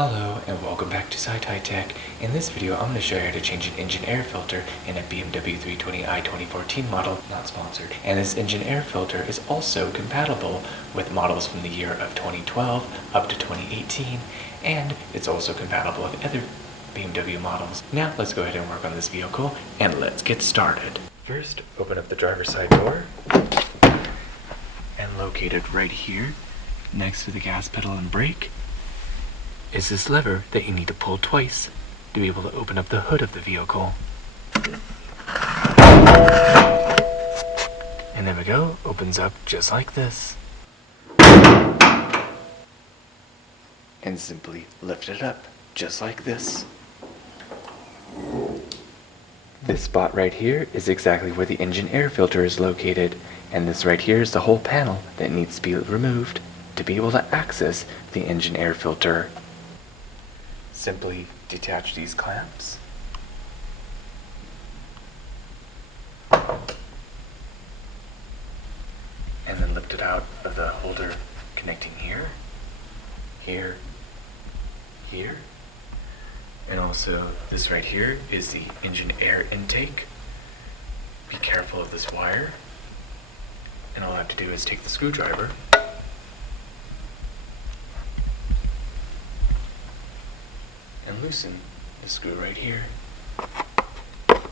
Hello and welcome back to SciTi Tech. In this video I'm going to show you how to change an engine air filter in a BMW 320i 2014 model, not sponsored. And this engine air filter is also compatible with models from the year of 2012 up to 2018, and it's also compatible with other BMW models. Now let's go ahead and work on this vehicle and let's get started. First, open up the driver's side door, and located right here next to the gas pedal and brake is this lever that you need to pull twice to be able to open up the hood of the vehicle. And there we go, opens up just like this. And simply lift it up just like this. This spot right here is exactly where the engine air filter is located, and this right here is the whole panel that needs to be removed to be able to access the engine air filter. Simply detach these clamps and then lift it out of the holder connecting here, here, here, and also this right here is the engine air intake. Be careful of this wire, and all I have to do is take the screwdriver and loosen the screw right here. That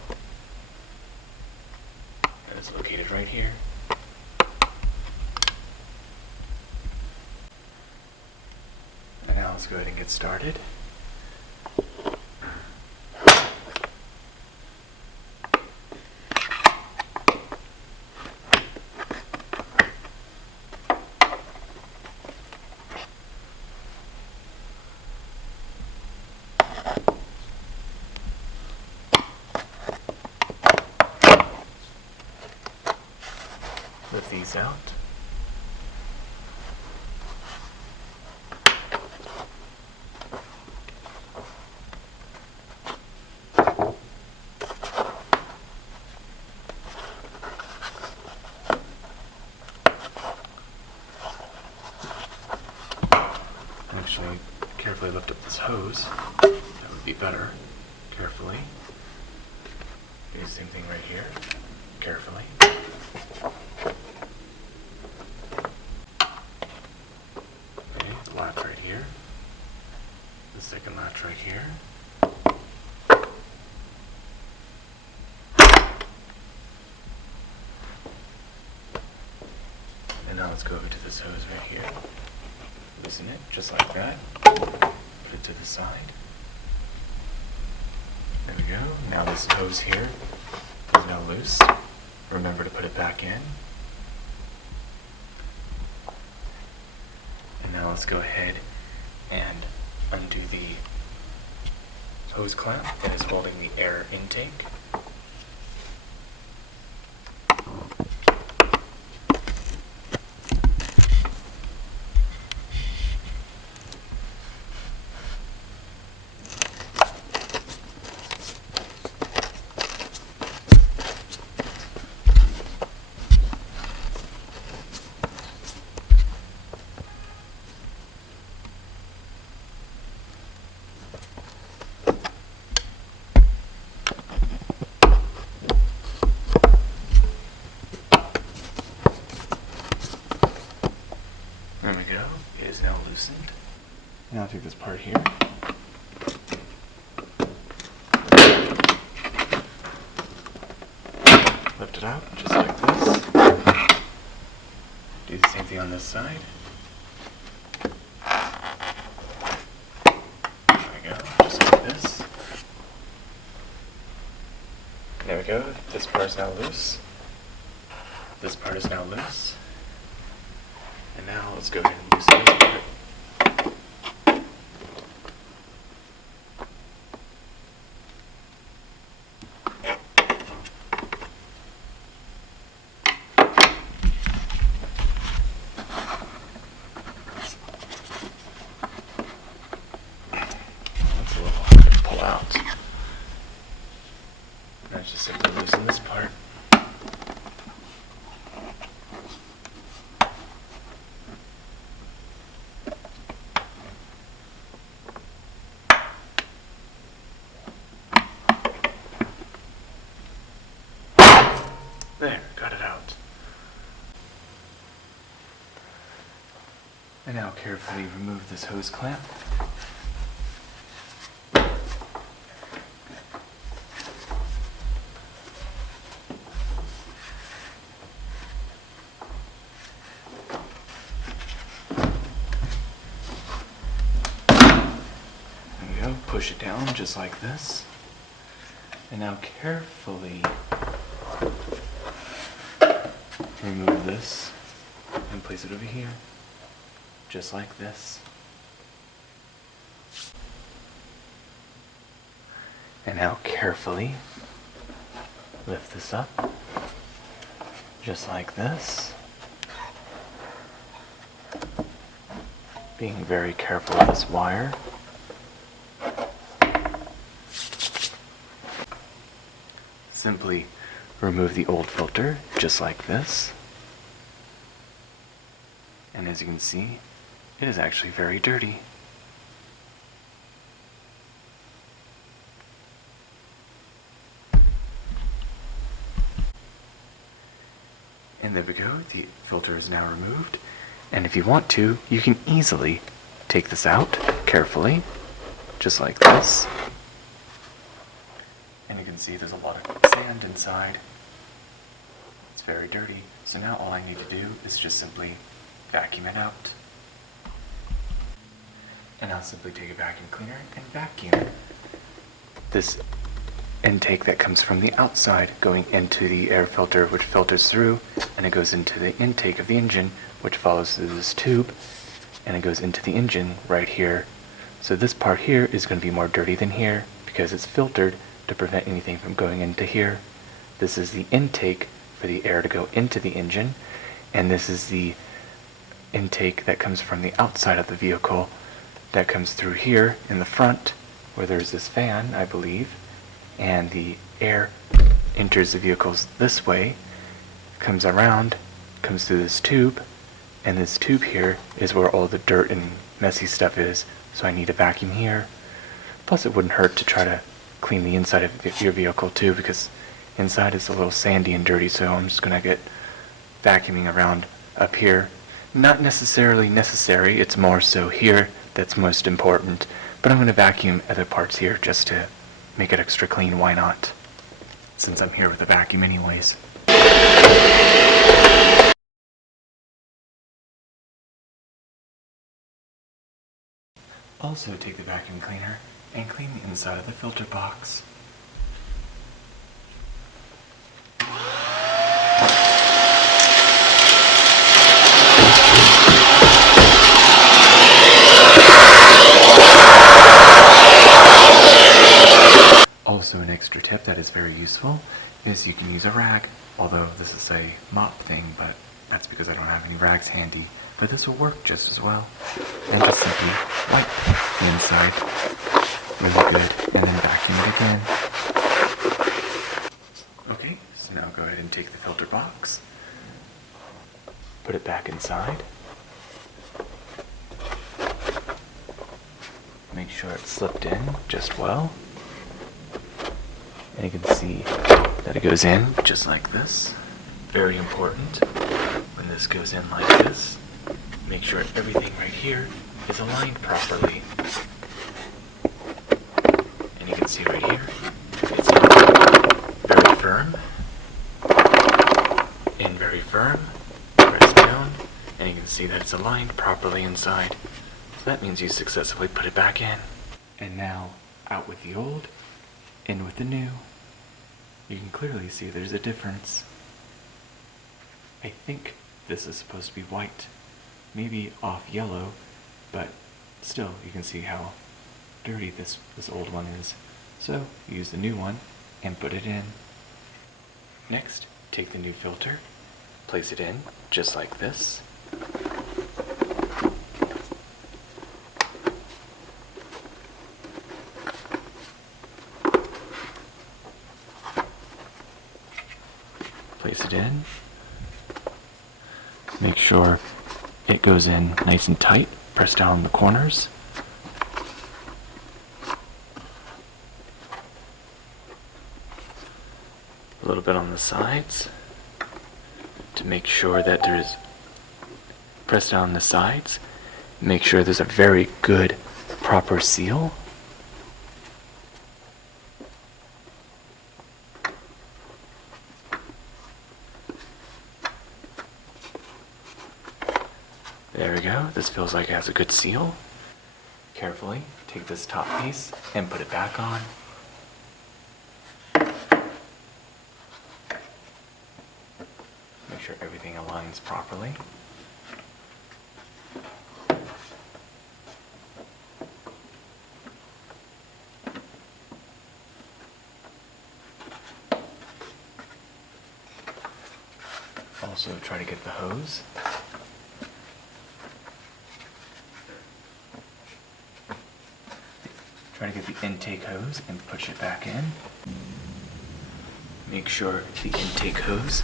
is located right here. And now let's go ahead and get started. Lift these out. Actually, carefully lift up this hose. That would be better. Carefully. Do the same thing right here. Carefully. Latch right here, the second latch right here, and now let's go over to this hose right here, loosen it just like that, put it to the side, there we go. Now this hose here is now loose, remember to put it back in. Now let's go ahead and undo the hose clamp that is holding the air intake. There we go, it is now loosened. Now I'll take this part here. Lift it out, just like this. Do the same thing on this side. There we go, just like this. There we go, this part is now loose. This part is now loose. And now let's go ahead and loosen this part. That's a little hard to pull out. Now just simply loosen this part. And now carefully remove this hose clamp. Push it down just like this. And now carefully remove this and place it over here, just like this. And now carefully lift this up, just like this. Being very careful with this wire. Simply remove the old filter, just like this. And as you can see, it is actually very dirty. And there we go, the filter is now removed. And if you want to, you can easily take this out carefully, just like this. And you can see there's a lot of sand inside. It's very dirty. So now all I need to do is just simply vacuum it out. And I'll simply take a vacuum cleaner and vacuum this intake that comes from the outside going into the air filter, which filters through, and it goes into the intake of the engine, which follows through this tube, and it goes into the engine right here. So this part here is going to be more dirty than here because it's filtered to prevent anything from going into here. This is the intake for the air to go into the engine, and this is the intake that comes from the outside of the vehicle that comes through here in the front where there's this fan, I believe, and the air enters the vehicles this way, comes around, comes through this tube, and this tube here is where all the dirt and messy stuff is, so I need a vacuum here. Plus it wouldn't hurt to try to clean the inside of your vehicle too, because inside is a little sandy and dirty, so I'm just gonna get vacuuming around up here. Not necessarily necessary, it's more so here that's most important, but I'm gonna vacuum other parts here just to make it extra clean. Why not? Since I'm here with a vacuum anyways. Also take the vacuum cleaner and clean the inside of the filter box. Also, an extra tip that is very useful is you can use a rag, although this is a mop thing, but that's because I don't have any rags handy. But this will work just as well. And just simply wipe the inside really good and then vacuum it again. Okay, so now go ahead and take the filter box, put it back inside. Make sure it's slipped in just well. And you can see that it goes in just like this. Very important when this goes in like this. Make sure everything right here is aligned properly. And you can see right here, it's very firm, and very firm. Press down, and you can see that it's aligned properly inside. So that means you successfully put it back in. And now, out with the old, in with the new. You can clearly see there's a difference. I think this is supposed to be white, maybe off yellow, but still you can see how dirty this old one is. So use the new one and put it in. Next, take the new filter, place it in just like this. Place it in. Make sure it goes in nice and tight. Press down the corners. A little bit on the sides to make sure that press down the sides Make sure there's a very good, proper seal. There we go. This feels like it has a good seal. Carefully take this top piece and put it back on. Make sure everything aligns properly. Also try to get the hose. Try to get the intake hose and push it back in. Make sure the intake hose.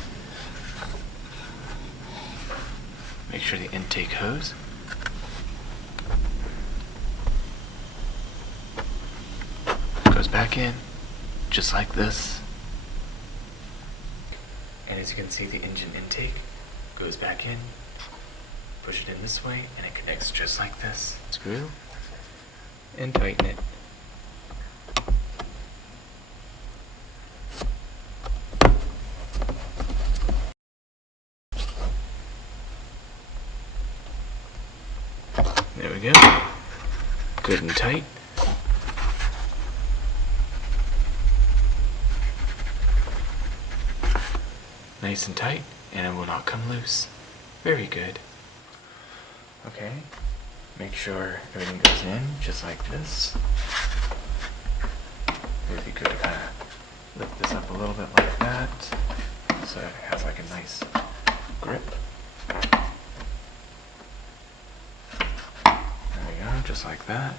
Make sure the intake hose goes back in, just like this. And as you can see, the engine intake goes back in. Push it in this way, and it connects just like this. Screw and tighten it. There we go. Good and tight. Nice and tight, and it will not come loose. Very good. Okay, make sure everything goes in just like this. It'd be good to kind of lift this up a little bit like that, so it has like a nice grip. There we go, just like that.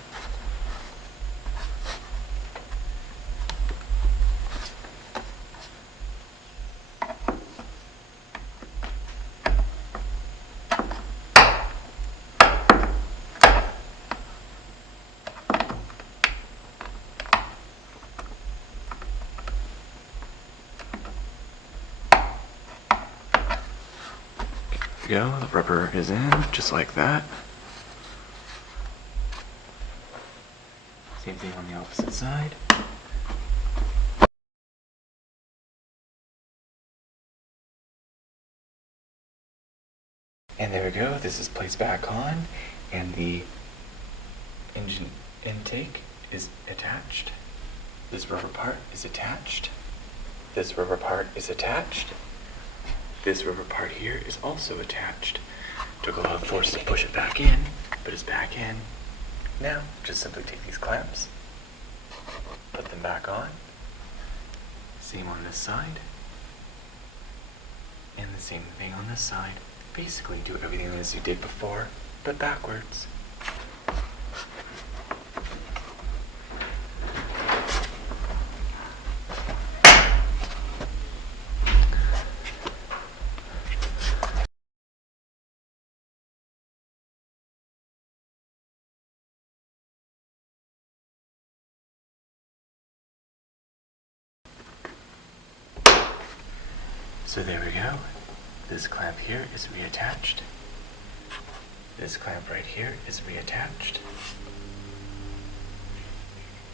There we go, the rubber is in, just like that. Same thing on the opposite side. And there we go, this is placed back on, and the engine intake is attached. This rubber part is attached. This rubber part is attached. This rubber part here is also attached. Took a lot of force to push it back in, but it's back in. Now, just simply take these clamps, put them back on. Same on this side. And the same thing on this side. Basically do everything as you did before, but backwards. So there we go. This clamp here is reattached. This clamp right here is reattached.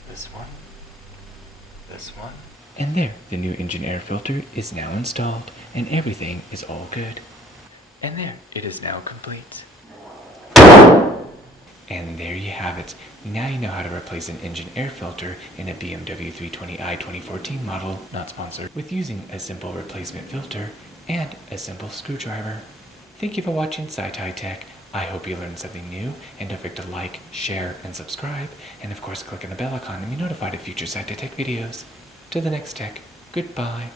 This one. This one. And there, the new engine air filter is now installed, and everything is all good. And there, it is now complete. And there you have it. Now you know how to replace an engine air filter in a BMW 320i 2014 model, not sponsored, with using a simple replacement filter and a simple screwdriver. Thank you for watching SciTi Tech. I hope you learned something new, and don't forget to like, share, and subscribe, and of course click on the bell icon to be notified of future SciTi Tech videos. To the next tech, goodbye.